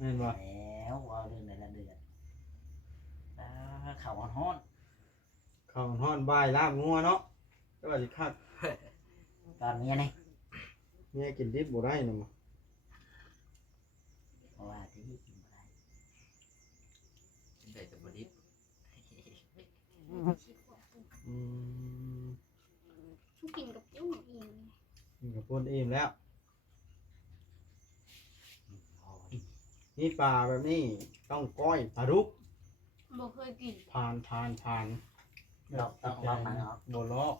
แม่นบ่แล้วว่าเรื่องใดละเดือนข้าวฮ้อน ข้าวฮ้อนบ่ายลาบงัวเนาะก็ว่าสิคัก ตอนนี้นี่ เมียกินดิบบ่ได้นำ เพราะว่าที่กินบ่ได้ ได้แต่บ่ดิบ อืม กินกับยุ่งอีก กินกับพ่นอิ่มแล้วนี่ปลาแบบนี้ต้องก้อยปลาดุก บ่เคยกิน ผ่าน ต้องลองหนังเนาะ บ่ลอก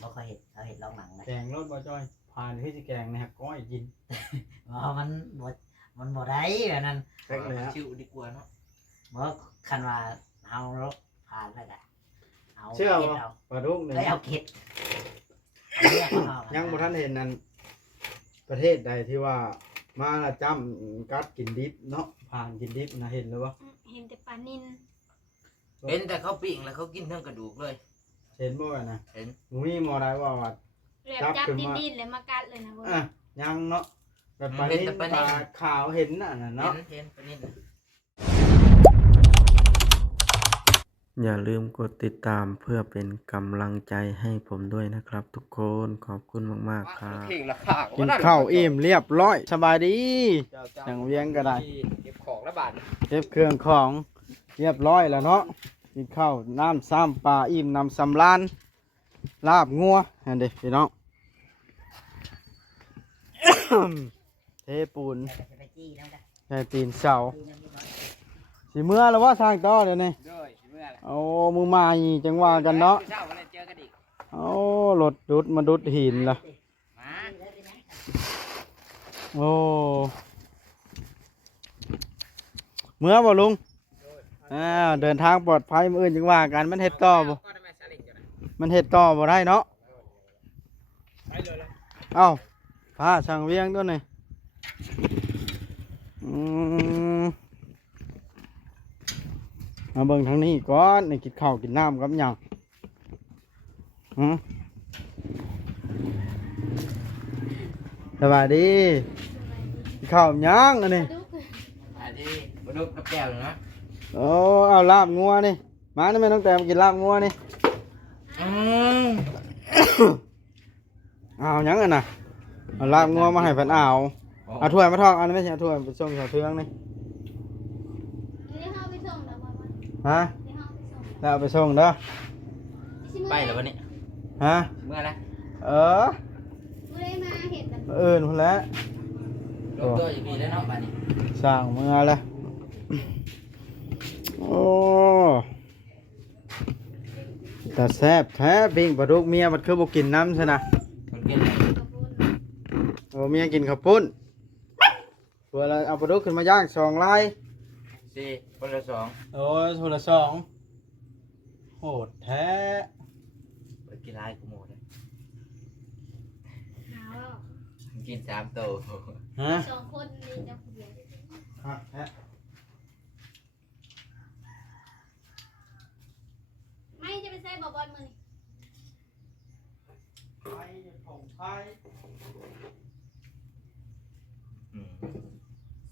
บ่เคยเห็นเราเห็นลองหนังนะ แกงรสบ่จ้อยผ่านคือสิแกงนะฮะก้อยกิน มันบ่ได้แบบนั้น แซ่บเลยฮะ ชิวดีกว่าเนาะ บ่คันว่าเอารถผ่านแล้วก็เอา เชื่อ เก็ด บ่ เอา ปลาดุกนี่ เอาเก็ดเอา ยังบ่ทันเห็นนั่นประเทศใดที่ว่ามาละจ้ำกัดกินดิบเนาะผ่านกินดิบนะเห็นแล้วบ่ เห็นแต่ปลานิล เห็นแต่เขาปิ้งแล้วเขากินทั้งกระดูกเลย เห็นบ่ว่านะ เห็น หมูมีหมอได้ว่า แล้วจับดินๆเลยมากัดเลยนะเว้ย อ่ะยังเนาะแบบปลานิ่ปลาขาวเห็นน่ะนะ เห็ เนาะ นเห็นปนิดน่ะ อย่าลืมกดติดตามเพื่อเป็นกำลังใจให้ผมด้วยนะครับทุกคนขอบคุณมากๆครับ เข่งราคา กินข้าวอิ่มเรียบร้อยสบายดีจังเวียงก็ได้ เก็บของละบาท เก็บเครื่องของเรียบร้อยแล้วเนาะกินข้าวน้ำซ้ำปลาอิ่มน้ำสำรานลาบงัวเห็นดิพี่น้อง เทปูน ไปจี้แล้วกัน ใส่ตีนเสา จี้น้ำนิดหน่อย สิเมื่อแล้วว่าสร้างต่อเดี๋ยวนี้ ด้วยเมื่อไร เอามือมาอีจังว่ากันเนาะ เช้าวันนี้เจอกันอีก เอารถดุดมาดุดหินล่ะ มา โอ้เมื่อบ่ลุงเดินทางปลอดภัยมื้ออื่นจังว่ากันมันเฮ็ดต่อบ่มันเฮ็ดต่อบ่ได้เนาะเอ้าพาช่างเวียงตัวนี้มาเบิ่งทางนี้ก่อนนี่กินข้าวกินน้ำกับหยังสวัสดีกินข้าวกับหยังอันนี้ ดุก อันนี้บดุกน้ำแก้วเลยนะ โอ้เอาลาบงัวนี่มานี่แม่น้องแต้มกินลาบงัวนี่ อืม เอาหยังอ่ะน่ะเอาลาบงัวมาให้เพิ่นเอาถ้วยมาทอกเอานี่ไม่ใช่เอาถ้วยไปส่งชาวเทืองนี่ นี่เฮาไปส่งแล้วบ่บ่ ฮะ นี่เฮาไปส่ง แล้วเอาไปส่งเด้อ ไปแล้ววันนี้ ฮะ เมื่อไร เออ บ่ได้มาเห็นแบบ อื่นพุ่นแหล้ว ลงตัวอย่างนี้แล้วเนาะบ้านนี้ สร้างเมือแล้วโอ้แต่แซ่บแท้ปิ้งปลาดุกเมียมันคือบ่กินน้ำใช่นะ คนกินอะไร กระปุน โอ้เมียกินข้าวปุ้นเพื่ออะไรเอาปลาดุกขึ้นมาย่างสองลาย สี่คนละสอง โอ้ยคนละสองโหดแท้ ไปกินลายกูหมดเลย หาว่า กิน3 โต ฮะ สองคนนี่จะผู้เดียว ครับแท้ ไม่จะไปใส่บ่บอลมื้อนี้ ไฟผงไฟ อืม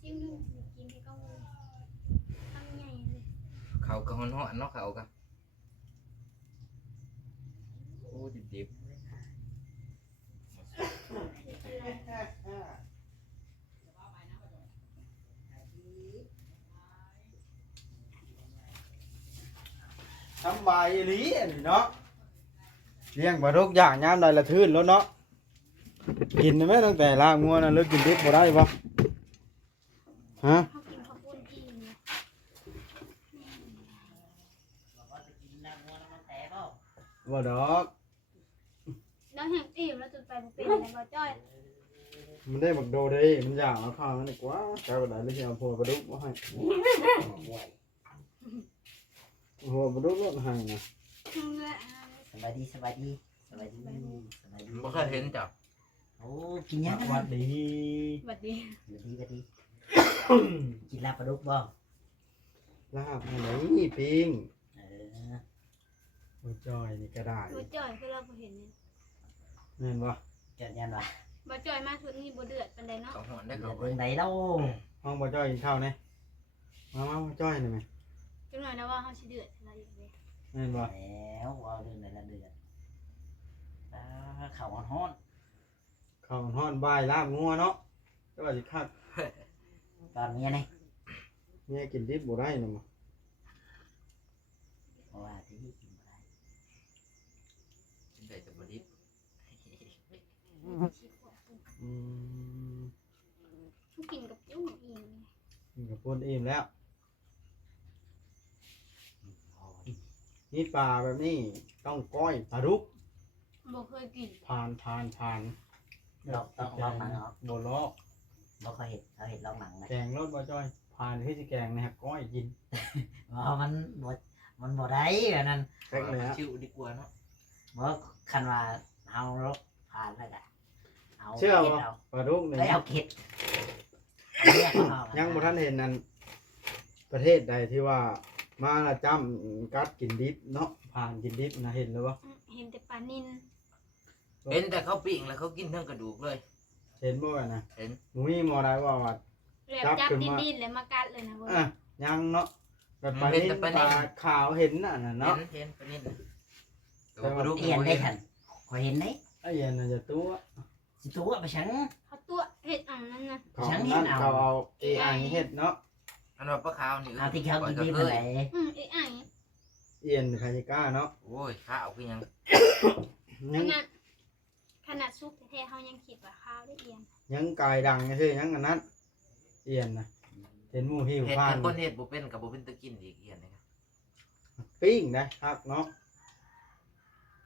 ซิมดูกินให้เขาเลยทำใหญ่เลย เขาก็ฮ้อนๆเนาะเขาก็โอ้ดิบ ทำใบอีหลีอันนี้เนาะเลี้ยงปลาดุกย่างยามใดละทื่นแล้วเนาะกินได้ไหมตั้งแต่ลากงัวน่ะเลิกกินดิบบ่ได้ปะฮะ เขากินข้าวปุ้นกินเนี่ย บอกว่าจะกินน้ำงัวน้ำมันแตกบ่ บ่ดอก แล้วแห่งอิ่มแล้วจนไปบ่เป็นอะไรบ่จ้อย มันได้บักโดได้มันย่างเอาข้าวนั่นดีกว่าเจ้าก็ได้เลยสิเอาพวกปลาดุกมาให้หัวปลาดุกรสให้นะ สบายดีสบายดีสบายดีสบายดี ๆบ่เคยเห็นจ้ะ โอ้กินยัง สวัสดี บัดนี้ สวัสดีสวัสดีกินลาบปลาดุกบ่ ลาบอะไรนี่ปิ้ง เออ โอ้จอยนี่ก็ได้ บ่จ้อยคือเราบ่เห็นเนี่ย แม่นบ่ เกิดยันวะ บ่จ้อยมาสุดนี่บ่เดือดปานใดเนาะ เขาฮ้อนได้ เดื เขา อด ไป เรื่องไหนเล่า ห้องบ่จ้อยกินข้าวแน่มาบ่จ้อยหน่อยไหม จังหน่อยนะว่าเฮาสิเดือดอะไรอีกเด้ แม่นบ่ แล้วว่าเรื่องไหนละเดือนเขาฮ้อน ข้าวฮ้อนบ่ายลาบงัวเนาะก็ว่าสิคัก ตอนนี้นี่ เมียกินดิบบ่ได้นี่มั้ง เพราะว่าที่กินบ่ได้ กินได้แต่บ่ดิบ อืม กินกับจุ้งอีก กินกับปุ่นอิ่มแล้ว พอ นี่ปลาแบบนี้ต้องก้อยปลาดุก บ่เคยกิน ผ่าน ต้องลองหนังเนาะ บ่ลอก บ่เคยเห็นเขาเห็นลองหนังเลย แกงรสบ่จ้อยผ่านคือสิแกงนะฮะก้อยกิน ว่ามันบ่ได้แบบนั้น แพ็คเลยฮะ ชิวดีกว่าเนาะ บ่คันว่าเฮารบผ่านแล้วก็เอา เชื่อบ่ เอา ปลาดุกนี่ ได้เอาเข็ดเอาเลือดเอา ยังบ่ทันเห็นนั่นประเทศใดที่ว่ามาละจ้ำกัดกินดิบเนาะผ่านกินดิบนะเห็นแล้วบ่ เห็นแต่ปลานิล เห็นแต่เขาปิ้งแล้วเขากินทั้งกระดูกเลย เห็นบ่ว่านะ เห็น หมูมีหมอได้ว่าว่า แล้วจับดินๆแล้วมากัดเลยนะเว้ย อ่ะยังเนาะแบบปลานิ่ปลาขาวเห็นน่ะนะเนาะ เห็นปะนี่นะแต่ว่ากระดูก เอียนได้ทันขอยเห็นไหม ไอ้เย็นน่ะจะตัว สิตัวไปฉัน เขาตัวเห็ดอันนั้นนะ เขา ฉันเห็ นั่ น น เอา เขาเอา AI เฮ็ดเนาะ อันว่าปลาขาวนี่ เอาที่เขากินดี เล มาย ไหน ไอ้ไอ้ เอียนพายก้าเนาะ โอ้ยข้าวคือยัง ยัง ขนาดซุปแท้ๆเฮายังคิดว่าข้าวได้เอียน ยังกายดังซื่อยังอันนั้นเอียนน่ะเห็นหมูหิว เห็ด ผ่า กัน นคนเห็ดบ่เป็นกับบ่เป็นตะกินอีกเอียนนะครับ ปิ้งนะคักเนาะ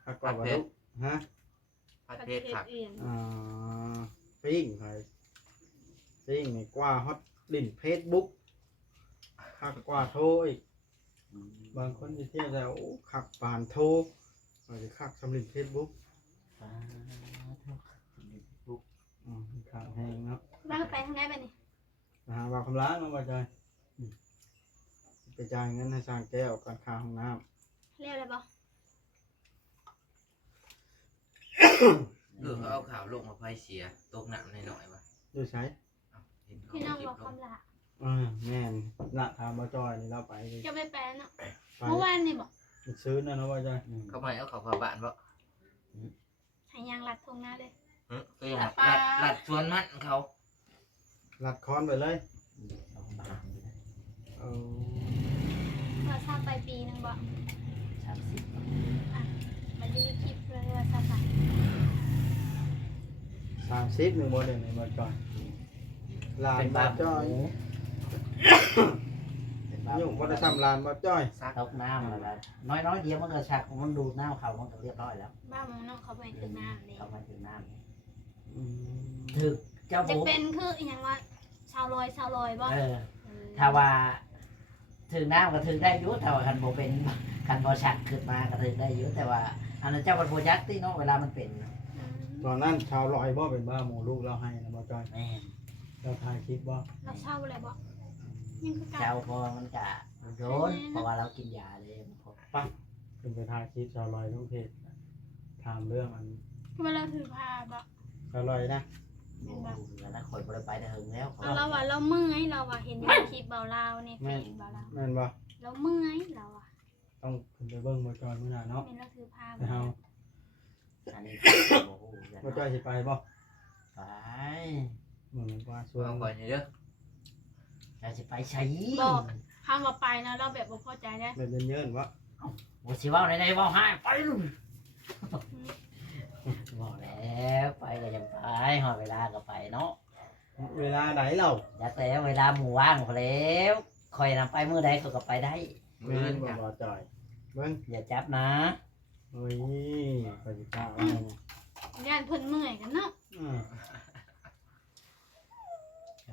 คักกว่าบ่ลูกฮะ ผัดเพชรผัก เอียน อ่าปิ้งไปปิ้งนี่กว่าฮอตลิ้น Facebook คักกว่าโทรอีกบางคนสิเที่ยวแล้วโอ้คักปานโทรว่าสิคักสำลิน Facebook ข้างแห้งเนาะ บ้านไปทางไหนบัดนี้ นะฮะว่าคำล้างเนาะว่าจอยไปจ่ายเงินให้สร้างแก้วการค้าห้องน้ เรียกอะไรบ่ เขาเอาข่าวลงมาไฟเสียตกหนักหน่อยๆว่ะ ำอยู่ใช้ เห็นเขา พี่น้อง เก็ บ่ บล ค ง วามละ แม่นละทางบ่จอยนี่เราไปเลย จะไม่แปลเนาะ ไป เมื่อวานนี่บ่ ซื้อนะเนาะว่าจอย เขาไม่เอาเขาผ่าบ้านบ่ ให้ยางลัดทงหน้าเลย ก็ยังลัดชวนมันเขา ลัดคอนไปเลยเอา เราทราบไปปีนึงบ่ 30 มันจะมีคลิปเลยว่าทราบไป 30หนึ่งโมเดลในบ่จอยลาน เป็น บ่ บ้า จอยยุ่งบ่ได้ทำลานบ่จอย ซัก ตกน้ำแล้วน้อยเดียวมันก็ชักมันดูดน้ำเขามันก็เรียบร้อยแล้ว บ้านมึงเนาะเขาไปถึงน้ำนี่ เขามาถึงน้ำ อืม ถึกเจ้า จะ บุ เป็นคืออหย่างว่าชาวลอยบ่ ถ้าว่าถึงน้ำก็ถึงได้อยุ่แต่ว่าคันโบเป็นคันโบชักขึ้นมาก็ถึงได้อยุ่แต่ว่าอันนั้นเจ้าเป็นโบยักษ์ที่เนาะเวลามันเป็น ตอนนั้นชาวลอยบ่เป็นบ้าหมู่ลูกเราให้นะบ่จอย แม่น เราถ่ายคลิปบ่ เราเช่าอะไรบ่ยังคือการ เจ้าพอมันกะโดนเพราะว่าเรากินยาเลยมันพอ ขึ้นไปถ่ายคลิปชาวลอยลูกเพจถามเรื่องอัน เวลาถือผ้าบ่ ชาวลอยนะ โอ้โหแล้วคอยบริไปได้ถึงแล้วเขา เราว่าเราเมื่อยเราว่าเห็นในคลิปเบาลาวในเฟซเบาลาว แม่นบ่ เราเมื่อยเราอ่ะ ต้องขึ้นไปเบิ่งบ่จอยมื้อหน้าเนาะ เห็นเราถือผ้า ไปเฮา อันนี้โอ้โห บ่จอยสิไปบ่ ไป เหมือนว่าชวน เอาก่อนอยู่เด้อ เราจะไปใช้ บอกคำว่าไปนะเราแบบบ่พอใจได้ แบบเยินๆวะ โอ้ชิว่าในว่าให้ไปลุบอกแล้วไปก็ยังไปหอเวลาก็ไปเนาะ เวลาไหนเรา อย่าแต่เวลาหมู่ว่างเขาแล้วคอยนำไปเมื่อใดเขาก็ไปได้ แม่นบ่บ่จอยเบิ่ง อย่าจับนะ โอ้ยไปสิกล้าเอาไงเนี่ย ย่านเพิ่นเมื่อยกันเนาะ อือ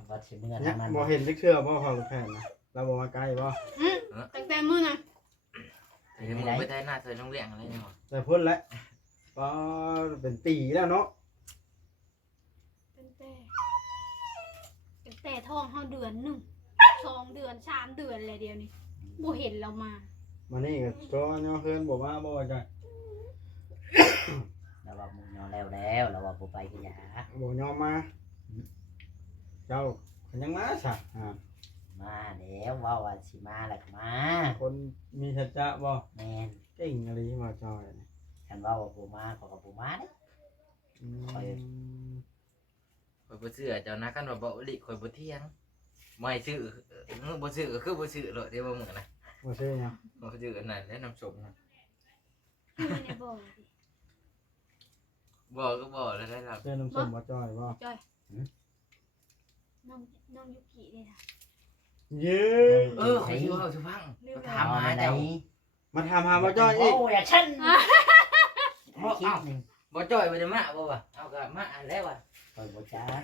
ว่าสิเมื่อ เนี่ย ทางนั้น บ่เห็นจักเทื่อบ่เขาลูกแพนนะเราบ่มาใกล้บ่ ตั้งแต่มื้อน่ะ เดี๋ยวมึงไปได้หน้าเธอต้องเลี้ยงอะไรเนี่ย แต่พุ่นแล้วก็เป็นปีแล้วเนาะ ตั้งแต่ท้องเฮาเดือนหนึง2 เดือน3 เดือนเลยเดียวนี้บ่เห็นเรามา มานี่ก็ก็ย่อเฮือนบ่มาบ่จอย เราว่ามึงนอนแล้วเราว่าผู้ไปก็อย่า บ่ยอมมา เจ้า ยังมาซะมาแล้วเว้าว่าสิมาแล้วก็มา คนมีสัจจะบ่ แม่น เก่งอะไรบ่จอย คันเว้าว่าบ่มาเขาก็บ่มาเด้ ข่อยบ่เชื่อเจ้านะคันว่าบ่อลิข่อยบ่เที่ยงไม่ซื้อบ่ซื้อก็คือบ่ซื้อโลดเด้บ่มื้อนะ บ่ใช่หยัง บ่ซื้ออันนั้นและน้ำส้มนะ อยู่ในบ่อสิ บ่ก็บ่แล้วได้รับ เส้นน้ำส้มบ่จอยบ่ น้องยุกิเลยค่ะ เย้ ข่อยอยู่เฮาสิฟัง ลืม ก็ แล้ว ถามหาเจ้า มาถามหาบ่จอยอีก โอ้ยฉัน บ่ คิด เอา หนึง บ่จ้อยบ่ได้มาบ่วะเอาก็มาอันแล้วว่ะ คอยบ่จัก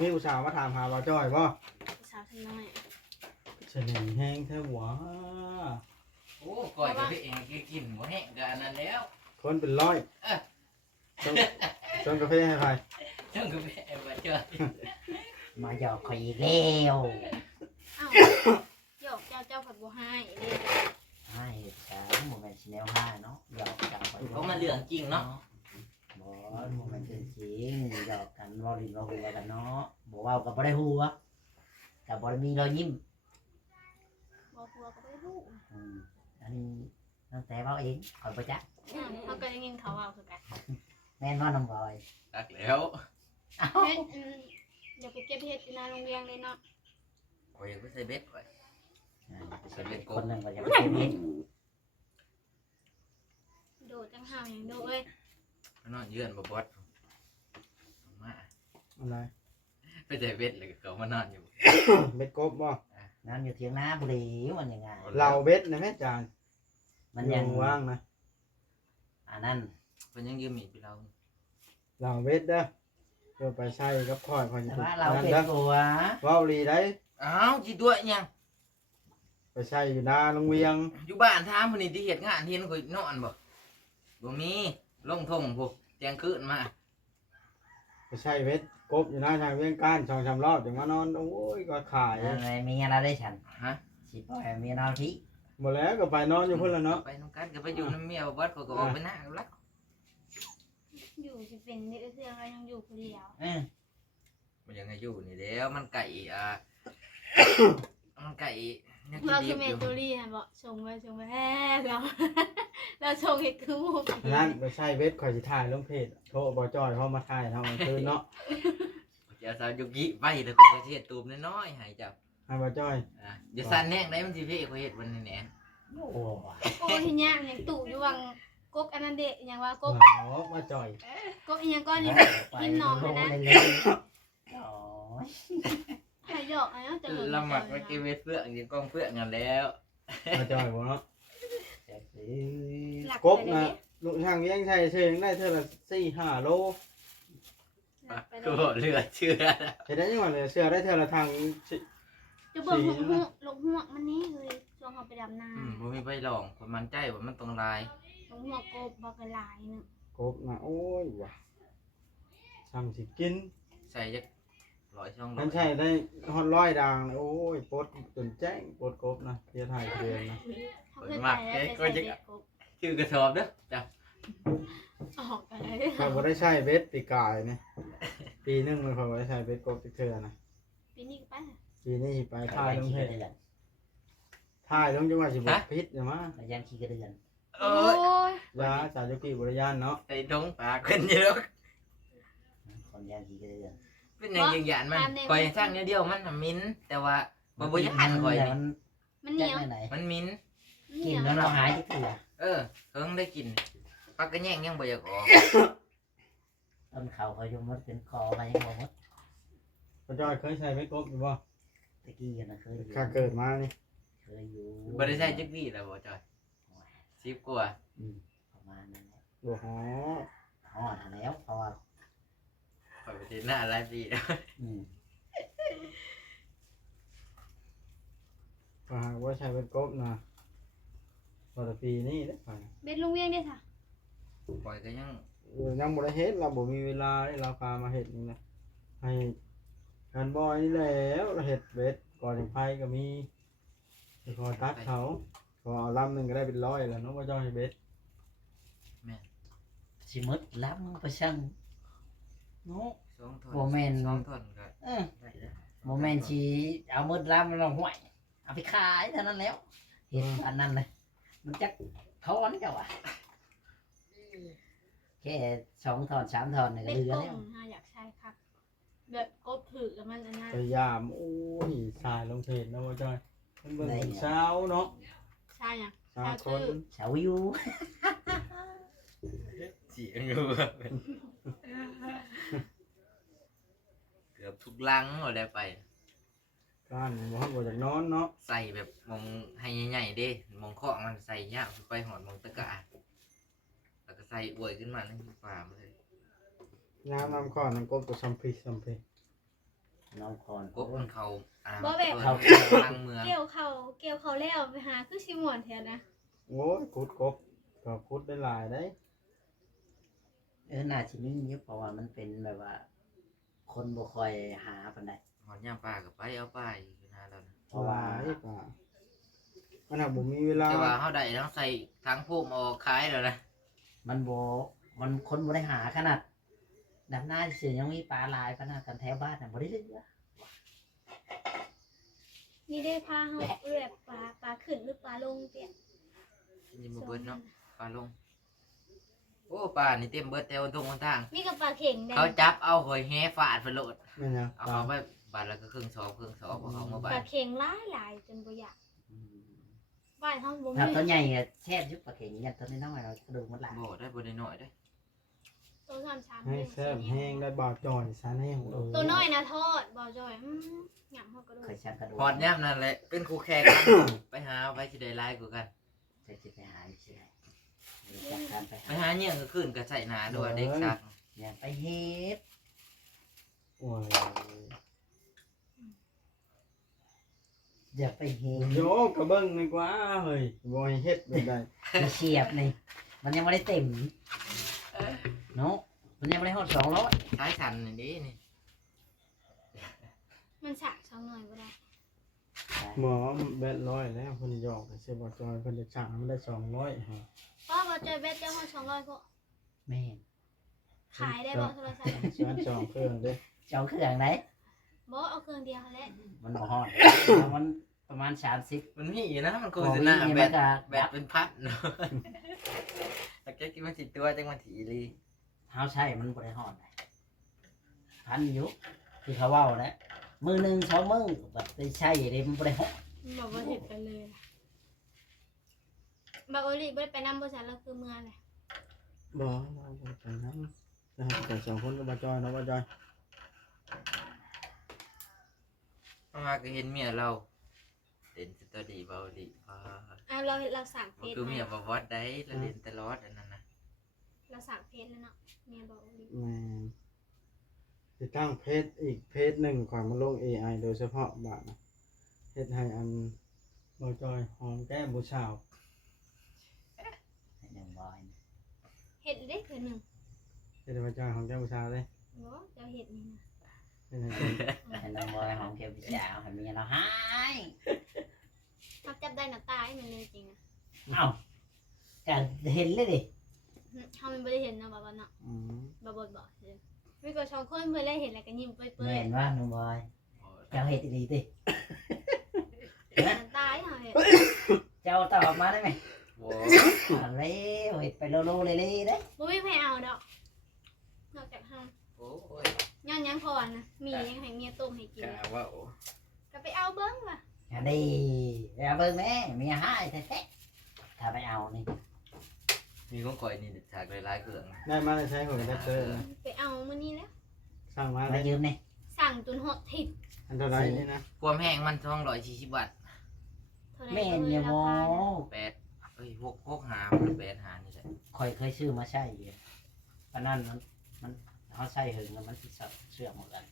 มีอุตส่าห์มาถามหาบ่จอยบ่ สาวฉันน้อย เสน่ห์แห้งแท้หวา โอ้ก่อยก็พี่เองกินบ่แห้งก็อันนั้นแล้ว คนเป็นร้อยชงกาแฟให้ใคร จังก็แม่บ่จ้อย มาหยอกคอยอีกแล้ว อ้าวหยอกเจ้าผัดบัวให้เด้ ให้จ้าโมเมนต์ชแนล5เนาะหยอกกันไป เขามาเรื่องจริงเนาะ บ่โมเมนต์จริงหยอกกันเว้าลิ้นเว้าหัวกันเนาะบ่เว้าก็บ่ได้หัวก็บ่ได้มีรอยยิ้ม บอกหัวก็ไม่รู้ อันนี้ตั้งแต่เว้าเองคอยบ่จัก เขาก็ยังยินเขาเอาคือกัน แม่นว่าน้องบอย ตักแล้ว เอ้า เฮ็ดอย่าไปเก็บเฮ็ดอยู่หน้าโรงเรียนเลยเนาะ ข่อยอยากไปใส่เบ็ดไว้ คนหนึงก็จะไปเก็บเห็ด โดดจังห่าวอย่างโดดเอ้ย นอนเยือนบ่บดมา อะไร ไปใส่เบ็ดแล้วก็เขามานอนอยู่ เบ็ดกบบ่ น้ำอยู่เถียงนาบุรีมันยังไง เหล่าเบ็ดนะแม่จาน มันยัง ว่างนะ อันนั้น เพิ่นยังยืมมีดไปเรา เหล่าเบ็ดเด้อเพื่อไปใช้กับพ่อย แต่ ถูก ว่าเรา นั่น เป็น เด้อ ตัว เว้าลีได้ อ้าวสิตัวอิหยัง ไปใช้อยู่หน้าโรงเวียง อยู่บ้านถามมื้อนี้ที่เฮ็ดงานเห็นข่อยนอนบ่บ่มีลงทงพุแจ้งคืนมา ไปใช้เบ็ดกบอยู่หน้าทางเวียงการ2-3รอบถึงมานอนโอ้ยก็ขาย อะไรมีอะไรได้ฉัน ฮะ สิปล่อยมีเราที่ หมดแล้วก็ไปนอนอยู่พุ่นแล้วเนาะ ไปนำกันก็ไปอยู่นำเมียบ่บดเขาก็ออกไปหน้าลัก อยู่สิเป็นเด็กเสื่อมเรายังอยู่คนเดียว มันยังไงอยู่นี่แล้วมันไก่มันไก่เนี่ย เรา ดี คือเม อยู่ ตูรี่ฮะบอกส่งไปแฮ่เราเราส่งเห็ดคือหมู นั่นไปใช้เบ็ดข่อยสิถ่ายลงเพจโทรบ่จอยเขามาถ่ายเฮามันคืนเนาะ เดี๋ยวสาวยุกิไปแล้วก็เฮ็ดตูมน้อยๆให้เจ้า ให้บ่จอย อย่าสั่นแห้งได้มันสิเพ่เขาเฮ็ดวันนี้แหน่ โอ้ โอ้ที่ย่างอย่างตู่อยู่วังกกอันนั้นเด็กอย่างว่ากก อ๋อบ่จอย กกอีหยังก้อนนี้ ไปนอนนะโอ้ย หายหยอกอะไรเนาะจะหลุด ละหมักไว้เก็บไว้เฟื่องอยู่กองเฟื่องกันแล้ว บ่จอยบ่เนาะ จะซื้ หลั กบนะลูกช่างเลี้ยงใช้เชิงได้เท่าละ4-5 โล ก็เหลือเชื่อ เห็นได้ยังว่าเหลือเชื่อได้เท่าละทางสิ จะเบิ่งหัวหัวลงหัวมันนี่เลยช่วงเขาไปดำนา บ่มีใบลองคนมันใจว่ามันต้องลาย ลงหัวกบบอกกันหลายนึง กบนะโอ้ยว่ะซ้ำสิกิน ใส่จัก100ช่อง มันใช่ได้ฮอดร้อยด่างเลยโอ้ยปลดจนแจ้งปลดกบนะเดี๋ยวถ่ายเดือนนะ เขาเคยไปแล้วไปใส่เด็กกบ ชื่อกระสอบเด้อจ้ะ ออกกันเลย เขาบ่ได้ใช้เบ็ดปีกายเนี่ยปีหนึงมันเขาบ่ได้ใช้เบ็ดกบติเทื่อนะ ปีนี้ก็ไป ปีนี้สิไป ไป ถ่ายลง ขี้ เพ ก จ ระเดือน ถ่ายลงจังว่าสิบ่พิษอย่ามา ไปยันขี้กระเดือน โอ้ โอ้ ย ย ยาจาจุกิบริยานเนาะ ไอ้ดงปากขึ้นเยอะ คนยันขี้กระเดือน เป็นอย่างยืนยันมันคอยสร้างเดียวมันมิ้นแต่ว่าบ่ยันคอย มัน มันเหนียว ไหน มันมิ้น เห กิ นี น ยว แล้วเราหายที่เถื่อ เพิ่งได้กินปักกระแยงยังบ่อยากออก ต้นเขาเขายมมดเป็นคอไปยังบ่มด พระจอยเคยใช้เบ็ดกบอยู่บ่ ตะกี้กันนะเคยอยู่ ข้าเกิดมานี่ เคยอยู่ บ่ได้ใช้จักวีแล้วบ่จอย10กว่า ประมาณนั้นแหละ โอ้โห ฮอดแล้วพอ คอยไปที่หน้าหลายปีแล้ว ก็หากว่าใช้เบ็ดกบนะพอแต่ปีนี้ได้ไป เบ็ดลุงเวียงได้ค่ะ คอยก็ยัง ยังบ่ได้เฮ็ดเราบ่มีเวลาได้เราพามาเฮ็ดนี่นะให้กันบอยนี่แหล้วเราเฮ็ดเบ็ดก่อนจะไปก็มีไปขอตัดเขาขอเอาลำหนึงก็ได้เป็นร้อยแล้วเนาะว่าเจ้าให้เบ็ด สิมดล้ำไปช่างโน้ 2 ท่อน บ่แม่น 2ท่อนก็ เออ ได้แล้ว โมเมนต์ชีเอามืดล้ำมันลงห้วยเอาไปขายเท่านั้นแล้วเห็นอันนั้นเลยมันจะทอนเจ้าอ่ะแค่2 ถอน 3 ถอนเนี่ยก็ เป็น เหลื ก อ ล่อ แล้ว งอยากใช้ครับ แบบกบถือกับมันอันนั้น พยายามโอ้ยสายลงเพจเนาะบ่จอยเพิ่นเบิ่งเช้าเนาะ ใช่ยัง สามคน เสาอยู่ เสียงอยู่เกือบทุกลังเอาได้ไป ก้านบ่บ่อยากนอนเนาะ ใส่แบบมองให้ใหญ่ๆเด้มองเคาะมันใส่ยากไปหอดมองตะกะแล้วก็ใส่อวยขึ้นมาในป่ามาเลย น้ำน้ำข้อน้ำกบตัวซัมพี น้องคอน กบมันเขาเทางเมือง เกี่ยวเขาแล้วไปหาคือชิมวนแถวนะ โอ้ยขุดกบก็ขุดได้หลายได้ น่าจะมีเยอะเพราะว่ามันเป็นแบบว่า คนบ่คอยหาปานใด หอดย่างป่ากับไปเอาป่าอยู่นะแล้วนะ เพราะว่า หลยป่ามันน่ะบ่มีเวลา แต่ว่าเขาได้ทั้งใส่ทั้งพวกเอาขายแล้วนะ มันคนบ่ได้หาขนาดดำหน้าซื่อยังมีปลาหลายขนาดกันแถวบ้านน่ะบ่ได้เหลือ นี่ได้พาเฮาเอื้อปลาขึ้นหรือปลาลงเตี้ย ยิงมาเบิดเนาะป่าลงโอ้ป่านี่เต็มเบิดแถวตรงทาง มีกับปลาเข่งแดง เขาจับเอาหอยแห่ฟาดไปโหลด แม่นยัง เอาเขาไปบาทแล้วก็ครึ่งสอบเอาเขามา ป บา ลา ท เข่งหลายจนบ่อยากบ้านเฮาบ่ ถ้า มี ตัวใหญ่อะแซ่บอยุบปลาเข็งยันตัวน้อยๆเรากระดูกมันหลาย บ่ได้บ่ได้น้อยได้ ตัว3 ให้แซ่บแห้งได้บ่าวจ่อยซะแน่โอ้ ตัวน้อยนะทอดบ่จ่อยหยังเฮาก็ดู เคยชักกระดูก พอดย่ำนั่นแหละเป็นคู่แข่งกันไปหาไปสิได้หลายกว่ากัน จะไปหาใช่ไหมจากการไป ไป หา หาเนี่ยก็ขึ้นก็ใส่หนาด้วยเด็กซัก อย่างไปเฮ็ด โอ้ย อย่าไปเฮ็ด โยกกระเบิ้งดีกว่าเฮ้ยบ่ให้เฮ็ดแบบใด ไปเฉียบนี่มันยังไม่ได้เต็มเนาะมันยังไม่ได้ฮอด200 ท้ายสันนี่ดินี่ มันสะช่องหน่อยบ่ได้ หมอแบดร้อยแล้วเพิ่นหยอกเสียบ่จอยเพิ่นจะสั่งมันได้200ฮะ ป้าบ่จ่อยเบ็ดเจ้าเฮา200พอ แม่น ขายได้บ่โทรศัพท์ สวนสองเครื่องเด้อ เจ้าเครื่องไหน บ่เอาเครื่องเดียวแหละ มันบ่ฮอดมันประมาณ30 มันมีอยู่นะมันโฆ บ่ ษ มี ณา นี่ แบ มัน บ ก็ แบบเป็นพัดเนาะแต่แกกินมาสิตัวจังมาถีลี เฮาใช้มันบ่ได้ฮอดพันอยู่ที่เขาเว้าแหละมือหนึง2 มื้อแบบไปใช้ได้มันบ่ได้ฮอด บอกว่าเห็ดกันเลยบาโอลิบ่ได้ไปนำบ่ซั่นแล้วคือเมื่อแหละ บ่บ่ไปนำจะให้ไปสองคนกับบ่จอยเนาะบ่จอย มาก็เห็นเมียเราเล่นสตอรี่เบาดิพา เราสั่งเพ มัน จ คือ มา เมียบ่วัดได้แล้วเล่นตลอดอันนั้นนะ เราสั่งเพจแล้วเนาะเมียบอกโอลิ แม่นสิตั้งเพจอีกเพจหนึงข่อยมาลง AI โดยเฉพาะบาดนะเฮ็ดให้อันบ่จอยหอมแก้มผู้สาว ให้หนึ่งบอย เห็ดได้คือหนึ่ง เฮ็ดให้บ่จอยหอมแก้มผู้สาวเลย บ่เจ้าเห็ดนี่นะ เฮ็ดให้เป็น ให้หนึ่งบอยหอมเก็บพี่สาวให้เมียเราหาย ถ้าจับได้หน้าตาให้มันเลยจริงอ่ะ เอ้าก็เห็นเลยดิ เฮามันบ่ได้เห็นเนาะบ่เนาะ อืม บ่บอกเลยมีก็ชองคนเพิ่นได้เห็นแล้วก็ยิ้มเปื่อย แม่นว่าหนึ่งบอยเจ้าเห็ดดีดิ ๆหน้าตาให้เฮาเห็น เจ้าตอบมาได้ไหม โว้ อะไรเห็ดไปโลโลเลยเลยได้ บ่มีไผเอาดอกนอกจากเฮา โอ้ย ย้อนยังพอนะมียังให้เมียต้มให้กิน กะว่าโอ้ ก็ไปเอาเบิ่งว่ะ อันนี้เอาเบิ่งแม่เมียหายแท้ๆถ้าไปเอานี่ มีของข่อยนี่ฉากหลายๆเครื่อง ได้มาได้ใช้ของแท็กเตอร์นะ ไปเอามื้อนี้แล้ว สร้างมา มา ได้ ยืมนี่ สั่งจนฮอดทิศ อันเท่าไหรนี่นะ ความแห้งมัน240 บาท เท่าไหร่ แม่น ก็ เนี่ย รา โม คา 8เอ้ย6หา8หานี่แหละ คอยเคยซื้อมาใช้อยู่ปานนั้นมันเขาใช้หึงแล้วมันสิสดเชื่อมหมดกัน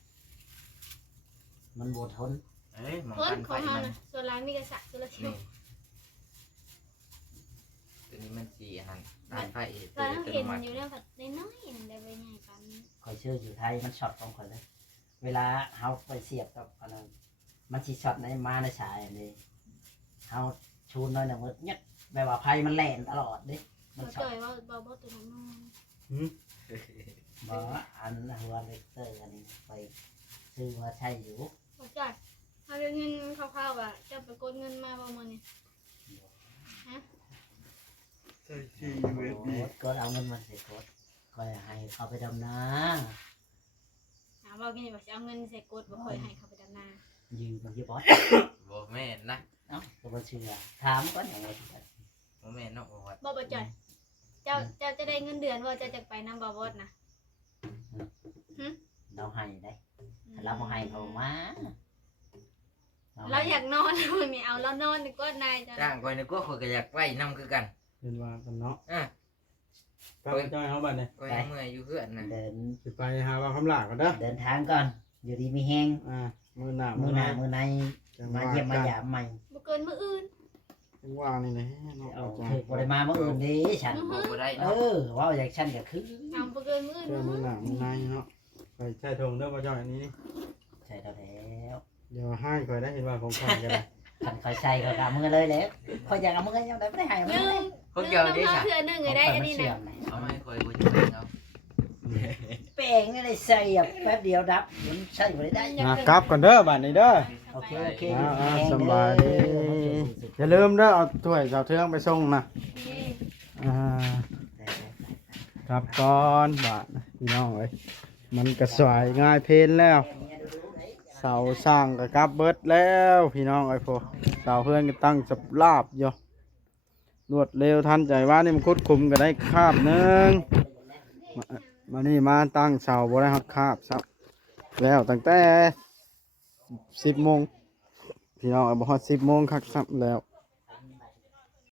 มันบ่ทน เอ้ยหมอง เพิ่ กัน น ข ไฟ องเฮา มัน นะส่วนร้านมีกระสักส่วนละเชียว ตัวนี้มันสีอันนั้นด้านไฟตั ร้าน ว เห็น น้ำมัน อยู่แล้วแบบน้อยๆนั่นได้ไปใหญ่กัน คอยซื้ออยู่ไทยมันช็อตของคอยเลย เวลาเขาไปเสียบกับอันนั้นมันสิช็อตในมาในสายอันนี้เขาชูนน้อยหนึ่งมันเนี่ยแบบว่าไพ่มันแล่นตลอดเด้มัน เขา ช็อ จ่ ต อยว่าบ่ตัวน้อง บอกว่าอันหัวเลกเตอร์อันนี้ไปซื้อมาใช้อยู่ บ่จ่ายเอาเงินคร่าวๆอ่ะจะไปกดเงินมาบ่มื้อนี้ ใช่ที่ โอ้ก็เอาเงินมาเสร็จก็ให้เขาไปดำนา ถามว่ากินว่าสิเอาเงินใส่กดบ่ค่อยให้เขาไปดำนา ยืมมันยี่บอส บ่แม่นนะ เอ้าตัวเชื่อถามก่อนอย่างไร บ่แม่นเนาะบ่ว่า บ่จ่อยเจ้าจะได้เงินเดือนว่าเจ้าจะไปนำบ่บดนะ เราให้ได้ถ้าเราไม่ให้เขามา เราอยากนอนแล้วนี่เอาเรานอนดีกว่านายจ้ะ จ้างข่อยนึกว่าข่อยก็อยากไปนำคือกัน เห็นว่ากันเนาะ อ่ะ ไปจอยเฮาบัดนี้ ข่อยเมื่อยอยู่เพื่อนน่ะ เดิน สิไปหาว่าคำลาก่อนเด้อ เดินทางก่อน อยู่ดีมีแห้ง มื้อหน้า มือหน้ามือใน จัง มา ว่า เยี่ยมมา กัน หยามใหม่ บ่เกินมื้ออื่น จังว่านี่แหละเนาะ เอา อาจาร ถือ ย์ บริมาเมื่ออื่นดีฉัน บอกบ่ได้ เอ เนาะ อว่าอย่างฉันก็คือ เอาบ่เกินมื้ออื่น เชื่อมื้อหน้ามื้อในเนาะไปใช้ธงเด้อบ่จอยอันนี้นี่ ใช่แล้ว เดี๋ยวให้ข่อยได้เห็นว่าของข้าก็ได้ ฉันคอยใส่ก็กำมือเลยแล้วคอยอยากเอามือยังได้ไม่ได้ให้เอามือเลย คนเดียวได้ น้ำ ซะ เทื่อนึงก็ได้อันนี้นะ เอามาให้ข่อยบ่จะเป็นเอา แป้งนี่ได้ใส่แป๊บเดียวดับมันใส่ไม่ได้ กลับก่อนเด้อบัดนี้เด้อ โอเคโอเค สบายดีอย่าลืมเด้อเอาถ้วยเอาเทืองไปส่งนะอ่าครับก่อนบาทนะพี่น้องเอ้ยมันก็สวยง่ายเพลนแล้ว เสาสร้างก็กลับเบิดแล้วพี่น้องไอ้พวกเสาเพื่อนก็ตั้งสับลาบอยู่รวดเร็วทันใจว่านี่มันคุดคุมก็ได้คาบหนึงมานี่มาตั้งเสาบ่ได้ฮักคาบซับแล้วตั้งแต่10 โมงพี่น้องไอ้บ่ฮอด10 โมงคักซับแล้ว